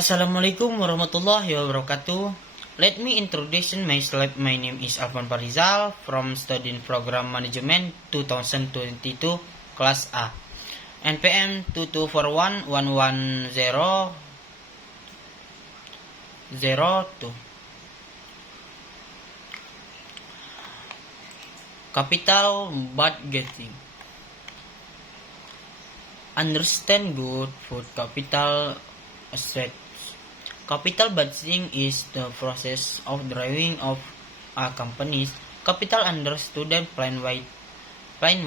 Assalamualaikum warahmatullahi wabarakatuh. Let me introduce myself. My name is Alvan Parizal from Student Program Management 2022 Class A. NPM 2241110002. Capital budgeting. Understand good food capital assets. Capital budgeting is the process of driving of a company's capital under student plan wide a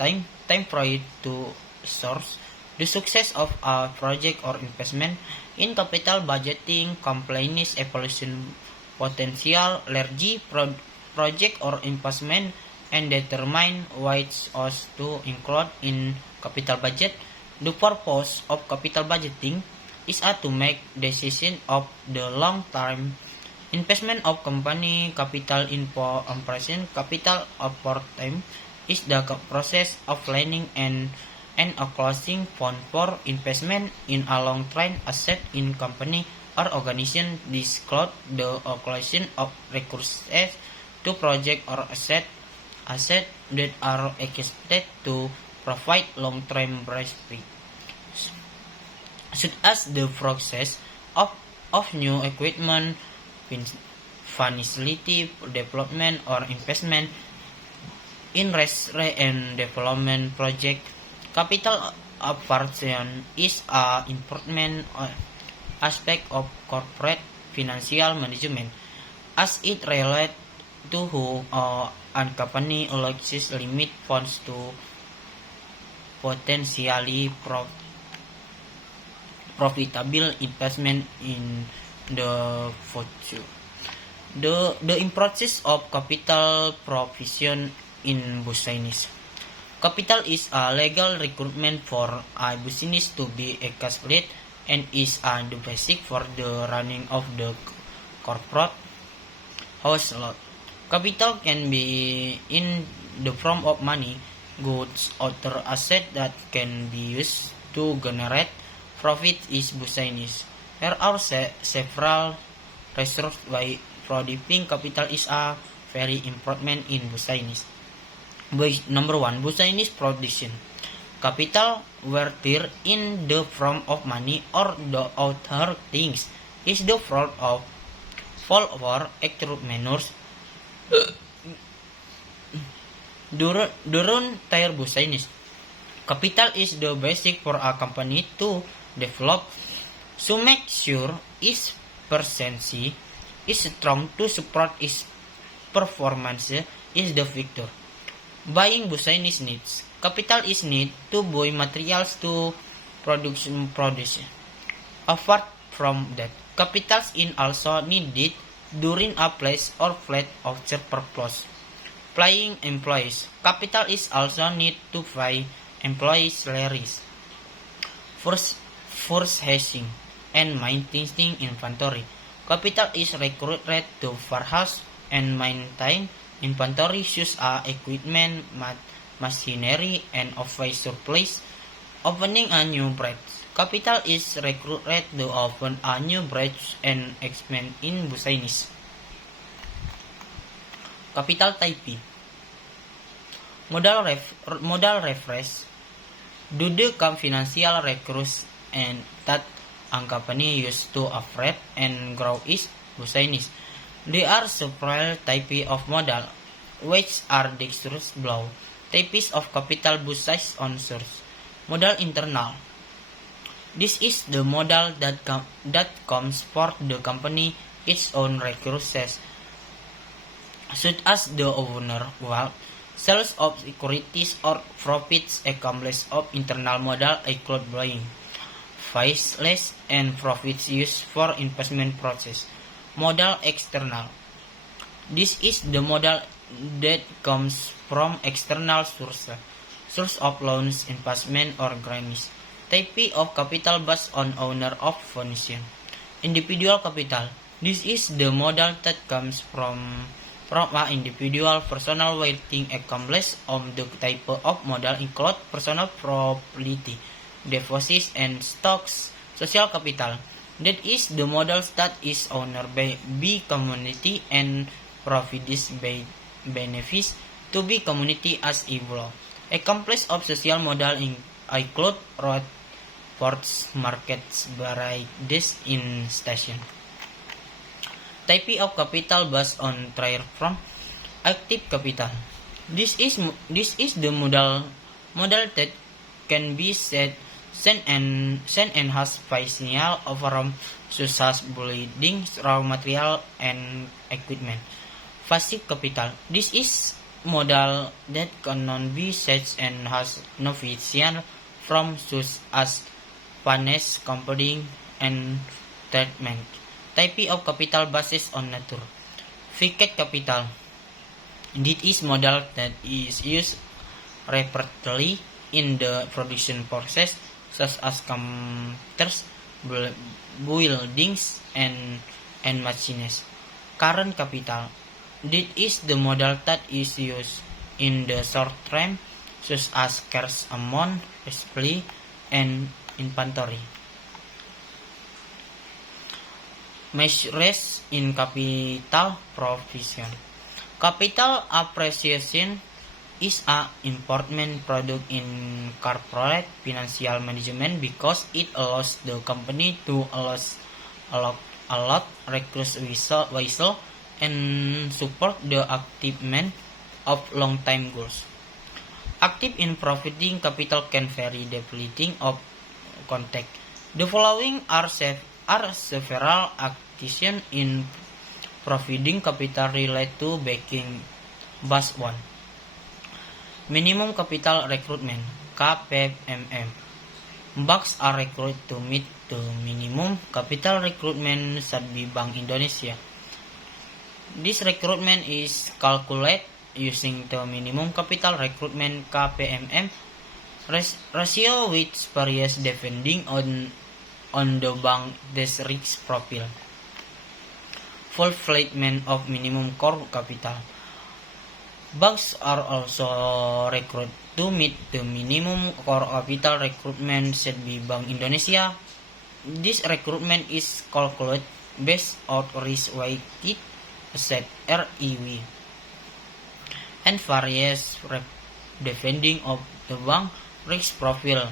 time period to source the success of a project or investment. In capital budgeting, companies evaluation potential large project or investment and determine which is to include in capital budget. The purpose of capital budgeting is to make decision of the long-term investment of company. Capital info operation. Capital over time is the process of planning and closing fund for investment in a long-term asset in company or organization. Disclose the allocation of resources to project or asset that are expected to provide long-term benefit, such as the process of new equipment, facility development, or investment in research and development project. Capital allocation is an important aspect of corporate financial management, as it relates to who a company allocates limit funds to potentially profitable investment in the future. The importance of capital provision in business. Capital is a legal requirement for a business to be established and is the basic for the running of the corporate household. Capital can be in the form of money, goods, or other assets that can be used to generate profit is business. There are several reasons why producing capital is a very important in business. Number one, business production. Capital, whether in the form of money or the other things, is the fall for extra manners during their business. Capital is the basic for a company to develop, so make sure its percentage is strong to support its performance is the victor. Buying business needs. Capital is need to buy materials to produce. Apart from that, capital is also needed during a place or flat of surplus. Paying employees. Capital is also need to pay employees' salaries. Purchasing and maintaining inventory. Capital is required to warehouse and maintain inventory such as equipment, machinery, and office supplies. Opening a new branch. Capital is required to open a new branch and expand in business. Capital type. Modal refresh. Do the financial recruits and that a company used to operate and grow its business. There are several types of modal, which are discussed below. Types of capital business on source. Modal internal. This is the modal that comes for the company its own resources, such as the owner wealth, sales of securities or profits. Accomplish of internal modal include buying, faceless, and profits used for investment process. Modal external. This is the modal that comes from external source of loans, investment, or grants. Type of capital based on owner of function. Individual capital. This is the modal that comes from an individual personal weighting accomplished on the type of modal include personal property, deposits, and stocks, Social capital. That is the model that is owned by the community and provides by benefits to the community as evolve. A complex of social model include road, ports, markets, barriers in station. Type of capital based on trier from active capital. This is the model that can be sent and has financial overall such as buildings, raw material, and equipment. Passive capital. This is model that cannot be set and has no financial from such as finance, compounding, and treatment. Type of capital based on nature. Fixed capital. This is model that is used repeatedly in the production process, such as computers, buildings, and machines. Current capital. This is the model that is used in the short term, such as cash amount, display, and inventory. Measures in capital provision. Capital appreciation is an important product in corporate financial management because it allows the company to allot recruits wisely and support the achievement of long-term goals. Active in providing capital can vary depending on context. The following are several actions in providing capital related to banking. Bus 1. Minimum capital recruitment (KPMM). Banks are required to meet the minimum capital recruitment set by Bank Indonesia. This recruitment is calculated using the minimum capital recruitment (KPMM) ratio which varies depending on the bank's risk profile. Fulfillment of minimum core capital. Banks are also required to meet the minimum core capital recruitment set by Bank Indonesia. This recruitment is calculated based on risk-weighted asset (REW) and varies depending on the bank risk profile.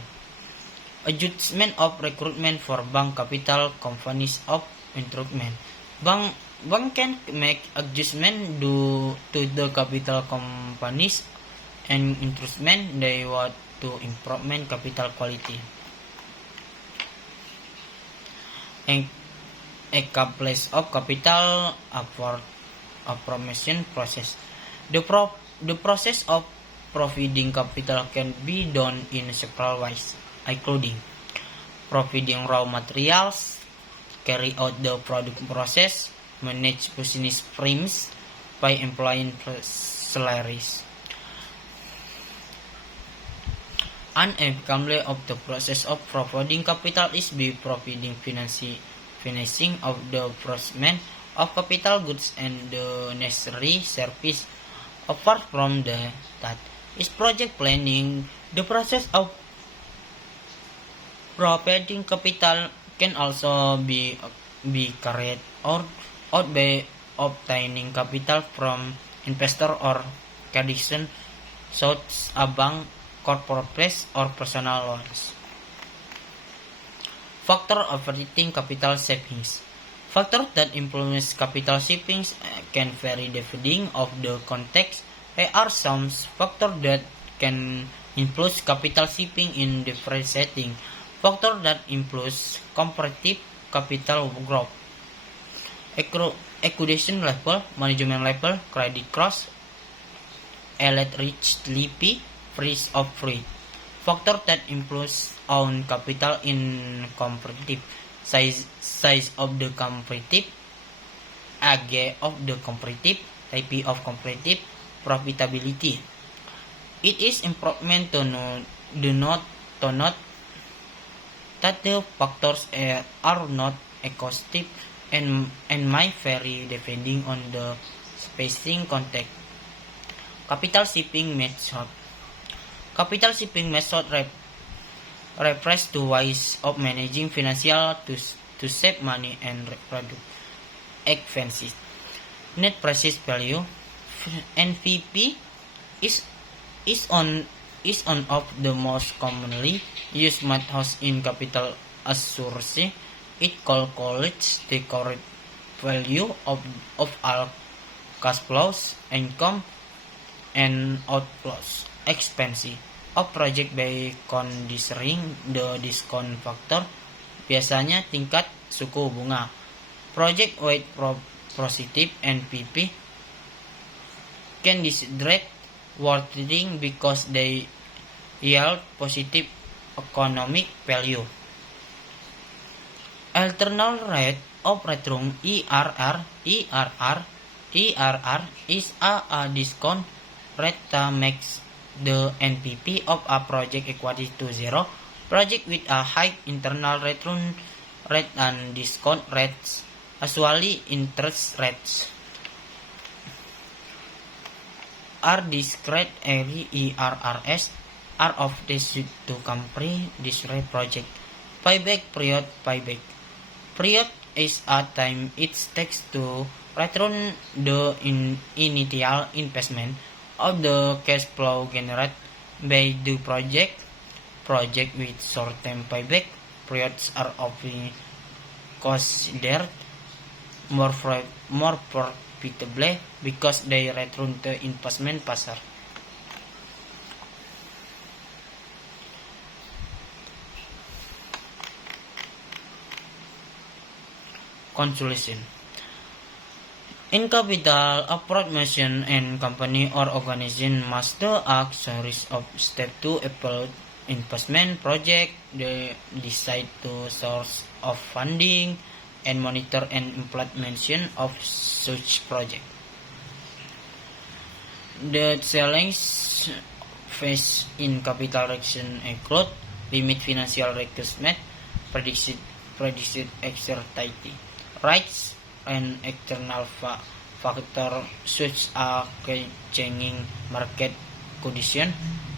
Adjustment of recruitment for bank capital companies of improvement. Bank can make adjustment due to the capital companies and investment they want to improve capital quality. A complex of capital appropriation process. The process of providing capital can be done in several ways, including providing raw materials, carry out the product process, manage business premises by employing salaries. An example of the process of providing capital is by providing financing of the purchase of capital goods and the necessary service. Apart from that is project planning. The process of providing capital can also be carried out by obtaining capital from investor or creditors such as bank, corporate or personal loans. Factor affecting capital savings. Factors that influence capital savings can vary depending on the context. There are some factors that can influence capital saving in different settings. Factors that influence comparative capital growth. Accreditation level, management level, credit cost, eligibility, price of fruit. Factors that influence on capital in comparative size of the comparative, age of the comparative, type of comparative, profitability. It is important to note that the factors are not exhaustive and may vary depending on the specific context. Capital shaping method. Capital shaping method refers to ways of managing financial to save money and reduce expenses. Net present value (NPV) is one of the most commonly used methods in capital assurance. It calculates the correct value of all cash flows, income, and outflows, expenses of project by considering the discount factor, biasanya tingkat suku bunga. Project with positive NPV can considered worthwhile because they yield positive economic value. Internal rate of return ERR is a discount rate that makes the NPV of a project equal to zero. Project with a high internal return rate and discount rates, usually interest rates, are described as ERRs, are of this to compare this rate project. Payback period is a time it takes to return the initial investment of the cash flow generated by the project. Projects with short-term payback periods are often considered more profitable because they return the investment faster. Conclusion. In capital approximation, and company or organization must take a series of steps to evaluate investment project, they decide to source of funding, and monitor and implementation of such project. The challenges faced in capital raising include limit financial requirement, predicted uncertainty, risks, and external factors such as changing market conditions.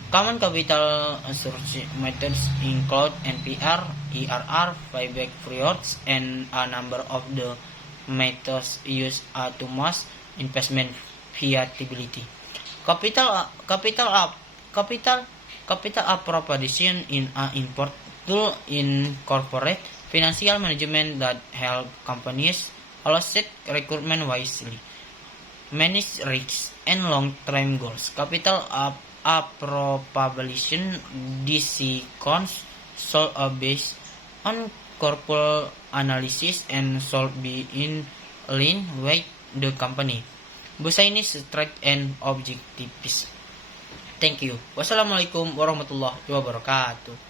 Common capital assurance methods include NPR, ERR, payback periods, and a number of the methods used to measure investment viability. Capital appropriation is an important tool in corporate financial management that help companies allocate requirements wisely, manage risks, and long-term goals. Capital appropriation decisions should be based on corporate analysis and should be in line with the company business strategy and objectives. Thank you. Wassalamualaikum warahmatullahi wabarakatuh.